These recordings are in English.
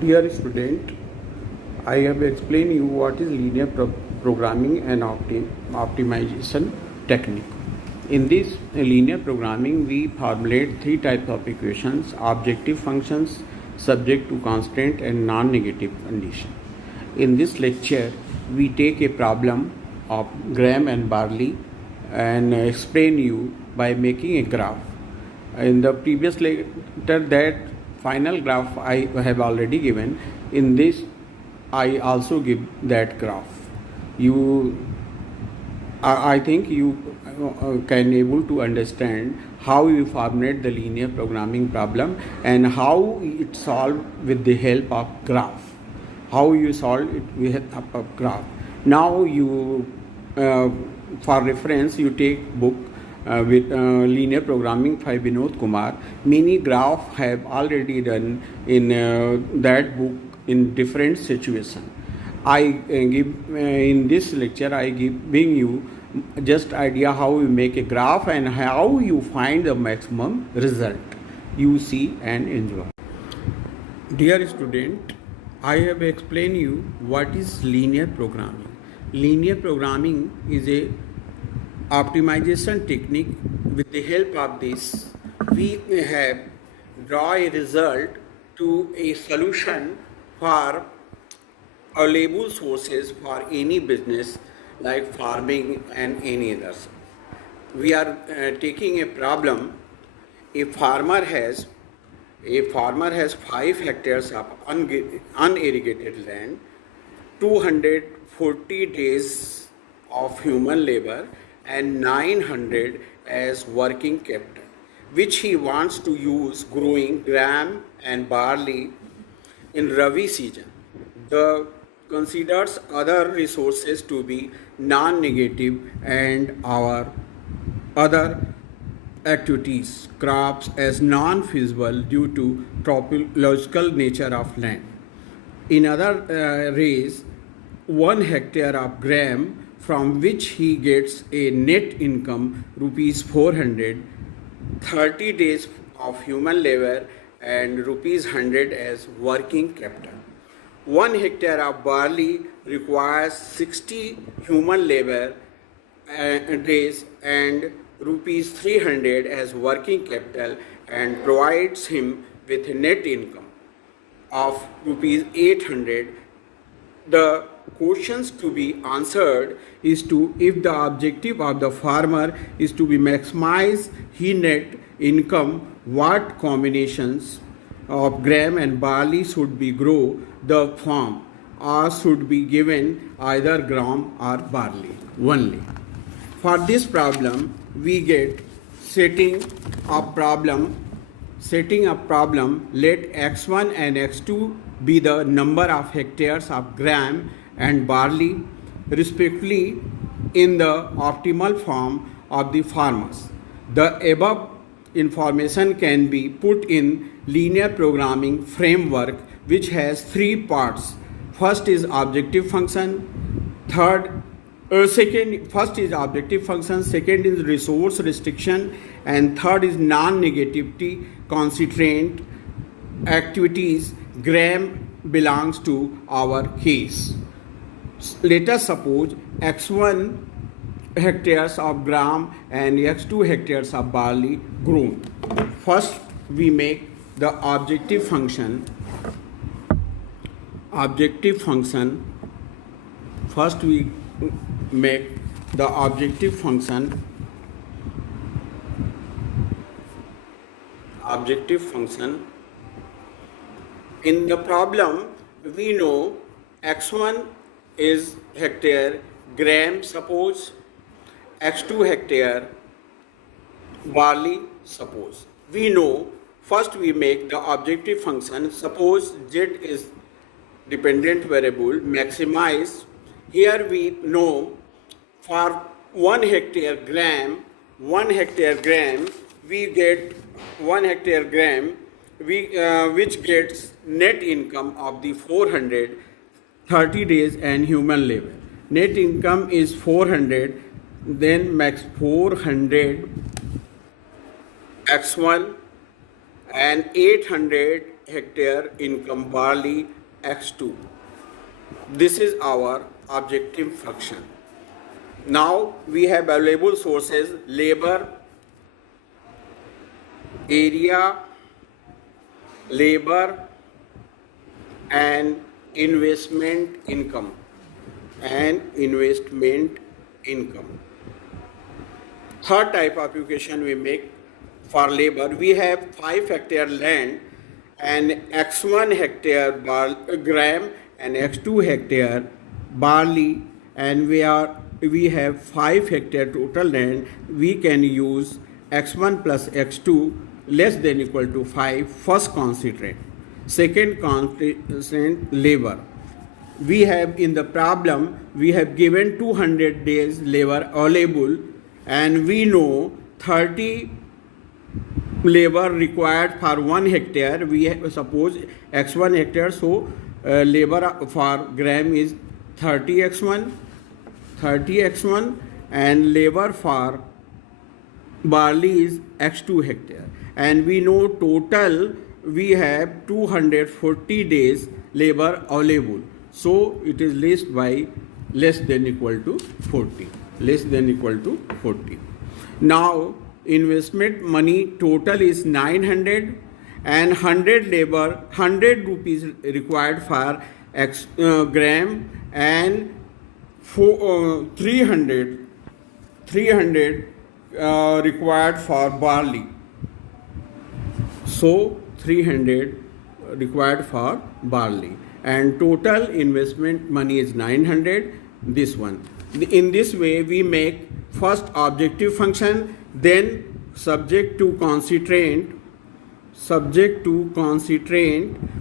Dear student, I have explained you what is linear programming and optimization technique. In this linear programming, we formulate three types of equations: objective functions, subject to constraint, and non-negative condition. In this lecture, we take a problem of gram and barley and explain you by making a graph. In the previous lecture, that final graph I have already given. In this, I also give that graph. I think you can able to understand how you formulate the linear programming problem and how it solved with the help of graph. How you solve it with help of graph. Now for reference, you take book with linear programming by Vinod Kumar. Many graphs have already done in that book in different situations. I give in this lecture I giving you just idea how you make a graph and how you find the maximum result. You see and enjoy. Dear student, I have explained you what is linear programming. Linear programming is a optimization technique. With the help of this, we have draw a result to a solution for available sources for any business like farming and any others. We are taking a problem. A farmer has 5 hectares of unirrigated land, 240 days of human labor, and 900 as working capital, which he wants to use growing gram and barley in Rabi season. The considers other resources to be non-negative and our other activities, crops, as non-feasible due to topological nature of land. In other ways, 1 hectare of gram from which he gets a net income rupees 400, 30 days of human labor and rupees 100 as working capital. 1 hectare of barley requires 60 human labor days and rupees 300 as working capital and provides him with a net income of rupees 800. The questions to be answered is to if the objective of the farmer is to be maximize his net income, what combinations of gram and barley should be grow the farm, or should be given either gram or barley only. For this problem, we get setting a problem. Let x1 and x2 be the number of hectares of gram and barley respectively in the optimal form of the farmers. The above information can be put in linear programming framework, which has 3 parts. First is objective function, first is objective function, second is resource restriction, and third is non-negativity constraint activities. Gram belongs to our case. Let us suppose x1 hectares of gram and x2 hectares of barley grown. First we make the objective function. First we make the objective function. In the problem, we know x1 is hectare gram, suppose x2 hectare barley, suppose. We know first we make the objective function. Suppose z is dependent variable, maximize. Here we know for 1 hectare gram we get 1 hectare gram which gets net income of the 400, 30 days and human labor. Net income is 400, then max 400 x1 and 800 hectare income barley x2. This is our objective function. Now we have available sources: labor, area, labor, and investment income. Third type of equation we make for labor. We have 5 hectare land and x1 hectare gram and x2 hectare barley, and we have 5 hectare total land. We can use x1 plus x2 less than equal to 5, first constraint. Second constraint, labor. We have in the problem, we have given 200 days labor available, and we know 30 labor required for 1 hectare. We have, suppose x1 hectare, so labor for gram is 30x1, and labor for barley is x2 hectare, and we know total we have 240 days labor available, so it is list by less than equal to 40. Now investment money total is 900, and 100 labor, 100 rupees required for x gram, and 300 required for barley. So 300 required for barley, and total investment money is 900, this one. In this way we make first objective function, then subject to constraint,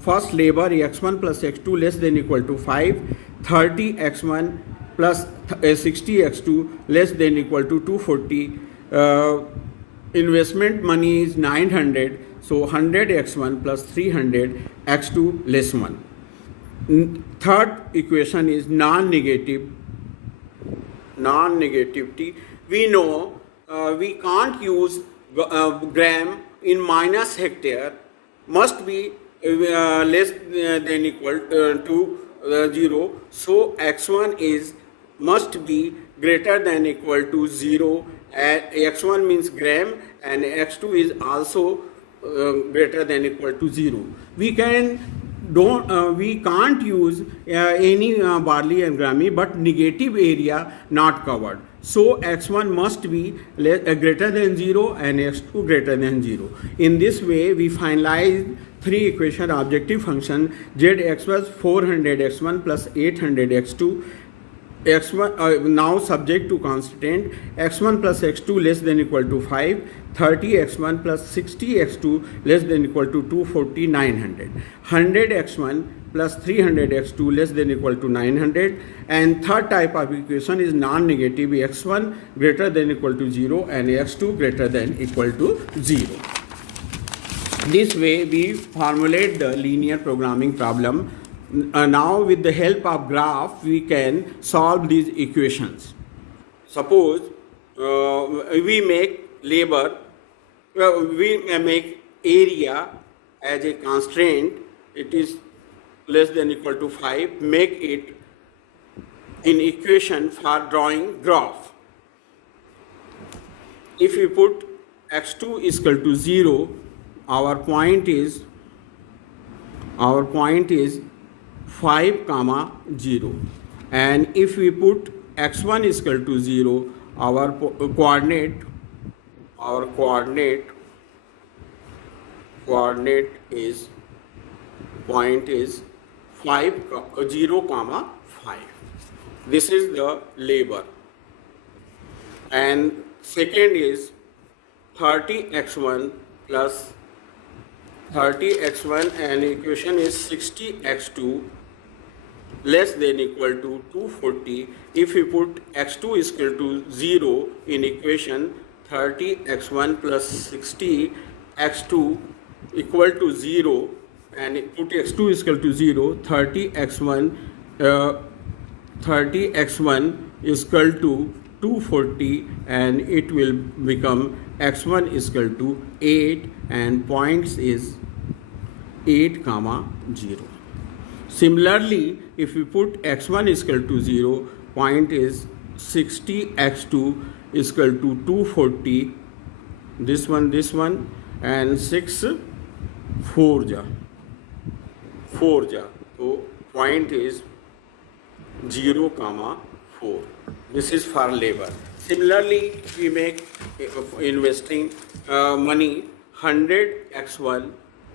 first labor x1 plus x2 less than equal to 5, 30 x1 plus 60 x2 less than equal to 240. Investment money is 900, so 100 x1 plus 300 x2 less 1. Third equation is non-negativity. We know we can't use gram in minus hectare, must be less than equal to 0. So x1 is must be greater than equal to 0. X1 means gram, and x2 is also greater than equal to 0. We can't use any barley and grammy, but negative area not covered. So x1 must be greater than 0 and x2 greater than 0. In this way we finalize 3 equation objective function. Zx was 400 x1 plus 800 x2. x1 now subject to constraint, x1 plus x2 less than equal to 5, 30 x1 plus 60 x2 less than equal to 240, 900, 100 x1 plus 300 x2 less than equal to 900. And third type of equation is non-negative, x1 greater than equal to 0 and x2 greater than equal to 0. This way we formulate the linear programming problem. Now with the help of graph we can solve these equations. Suppose we make labor, we make area as a constraint, it is less than equal to 5, make it in equation for drawing graph. If we put x2 is equal to 0, our point is 5, 0, and if we put x1 is equal to 0, our coordinate is point is 5, 0, 5. This is the labor. And second is 30x1 plus 30x1, and equation is 60x2 less than equal to 240. If we put x2 is equal to 0 in equation, 30x1 plus 60x2 equal to 0, and put x2 is equal to 0, 30x1 is equal to 240, and it will become x1 is equal to 8, and points is 8 comma 0. Similarly, if we put x1 is equal to 0, point is 60, x2 is equal to 240, this one, and 6, 4 ja. So point is 0 comma 4. This is for labor. Similarly, we make investing money 100 x1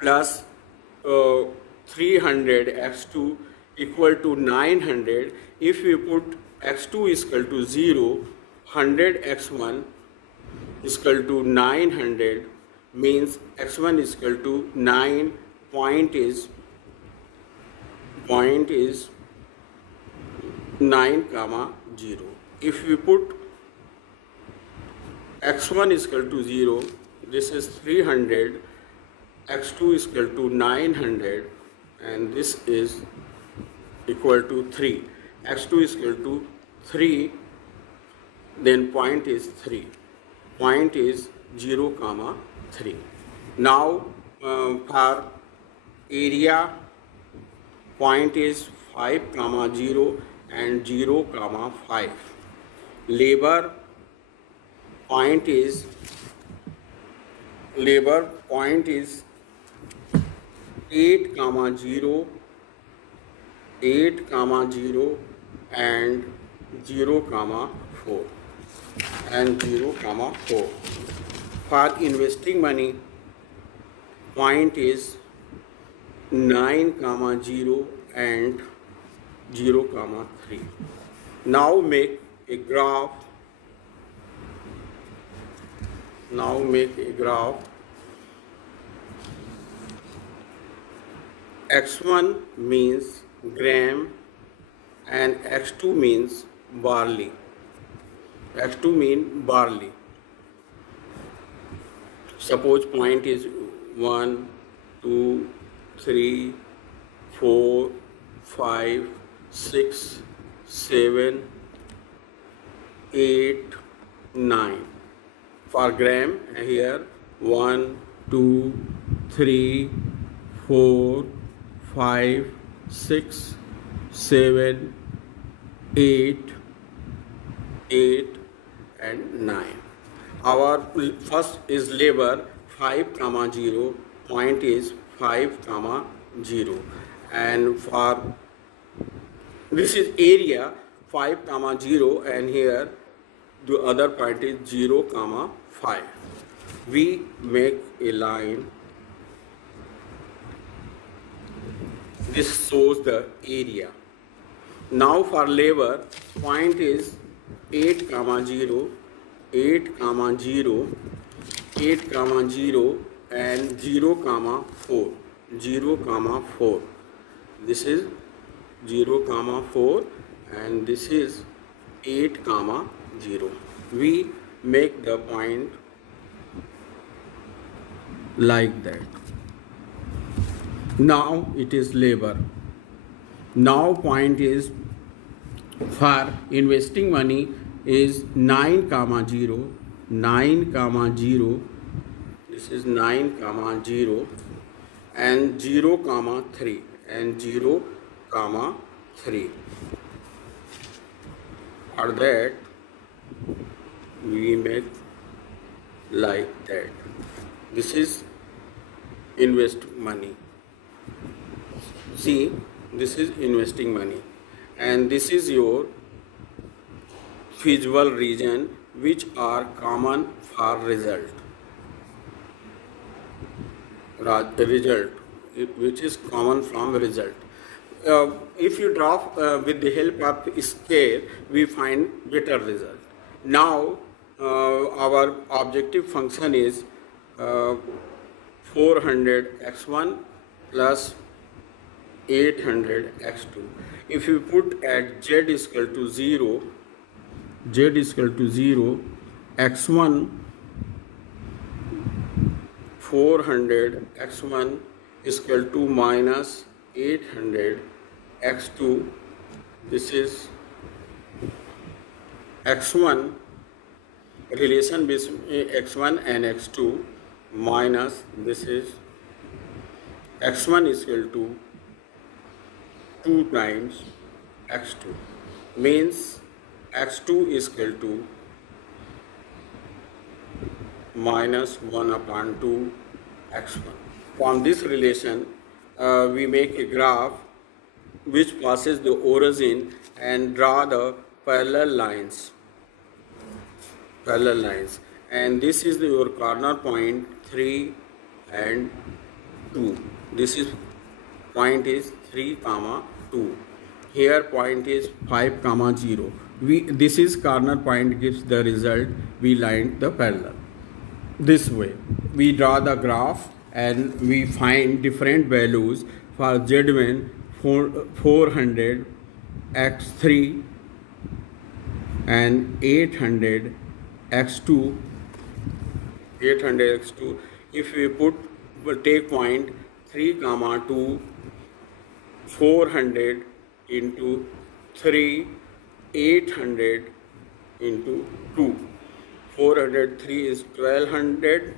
plus 300 x2 equal to 900. If we put x2 is equal to 0, 100 x1 is equal to 900 means x1 is equal to 9. Point is 9 comma 0. If we put x1 is equal to 0, this is 300, x2 is equal to 900, and this is equal to 3. x2 is equal to 3, then point is 3. Point is 0 comma 3. Now for area, point is 5 comma 0 and 0 comma 5. Labor point is 8 comma 0, 8 comma 0 and 0 comma 4 and 0 comma 4. For investing money, point is 9 comma 0 and 0 comma 3. Now make a graph. X1 means gram and X2 means barley. X2 means barley. Suppose point is 1, 2, 3, 4, 5, 6, 7, 8, 9. For gram, here 1, 2, 3, 4, 5, 6, 7, 8, and 9. Our first is labor 5 comma 0, point is 5 comma 0, and for this is area 5 comma 0, and here the other point is 0 comma 5. We make a line. This shows the area. Now for labor, point is 8 comma 0, 8 comma 0, 8 comma 0 and 0 comma 4, 0 comma 4. This is 0 comma 4 and this is 8 comma 0. We make the point like that. Now it is labor. Now point is for investing money is 9 comma 0, 9 comma 0, this is 9 comma 0 and 0 comma 3 and 0 comma 3. For that we make like that. This is invest money. See, this is investing money and this is your feasible region which are common for result which is common from result. If you draw with the help of scale, we find better result. Now our objective function is 400 x1 plus 800 x2. If you put at z is equal to 0, x1 400 x1 is equal to minus 800 x2. This is x1, relation between x1 and x2, minus this is x1 is equal to 2 times x2, means x2 is equal to minus 1 upon 2 x1. From this relation, we make a graph which passes the origin and draw the parallel lines. And this is your corner point 3 and 2. This is point is 3 comma 2. Here point is 5 comma 0. This is corner point gives the result. We lined the parallel. This way we draw the graph and we find different values for Z1 400 x3 and 800 x2. If we take point 3 comma 2, 400 into 3, 800 into 2. 403 is 1200,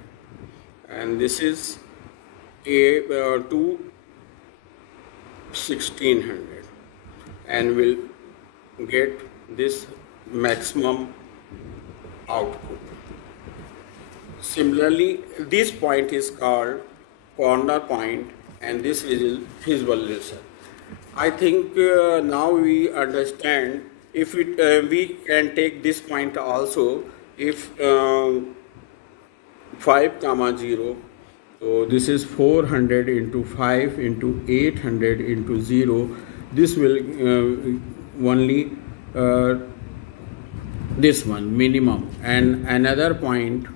and this is 2 1600, and we'll get this maximum output. Similarly, this point is called corner point, and this is feasible result. I think now we understand. If we can take this point also, if 5 comma 0, so this is 400 into 5 into 800 into 0. This will only this one minimum, and another point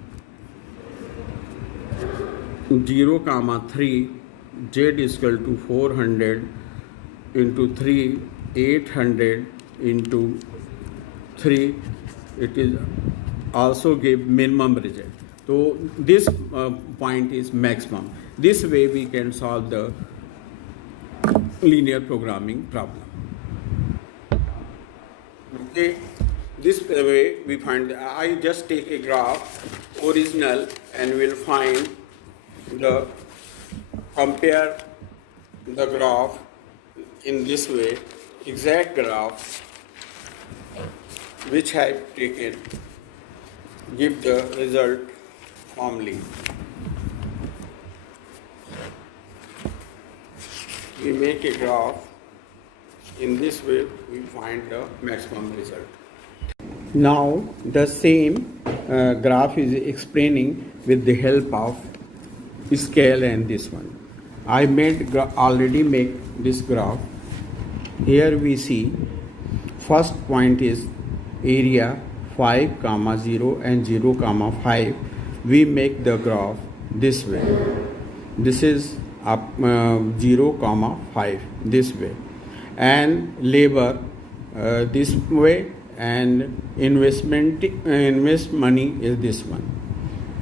0 comma 3, Z is equal to 400 into 3, 800 into 3. It is also give minimum result. So this point is maximum. This way we can solve the linear programming problem. Okay, this way we find. I just take a graph original and we'll find the compare the graph in this way, exact graph which I have taken, give the result formally. We make a graph. In this way, we find the maximum result. Now, the same graph is explaining with the help of scale and this one. I already make this graph. Here we see first point is area 5 comma 0 and 0 comma 5. We make the graph this way. This is up 0 comma 5 this way, and labor this way, and invest money is this one.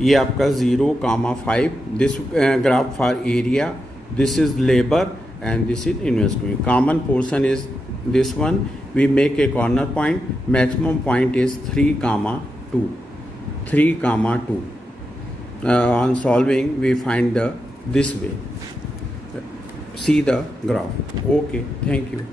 ये आपका 0 comma 5. This graph for area. This is labor and this is investment. Common portion is this one. We make a corner point. Maximum point is 3 comma 2. 3 comma 2. On solving, we find this way. See the graph. Okay, thank you.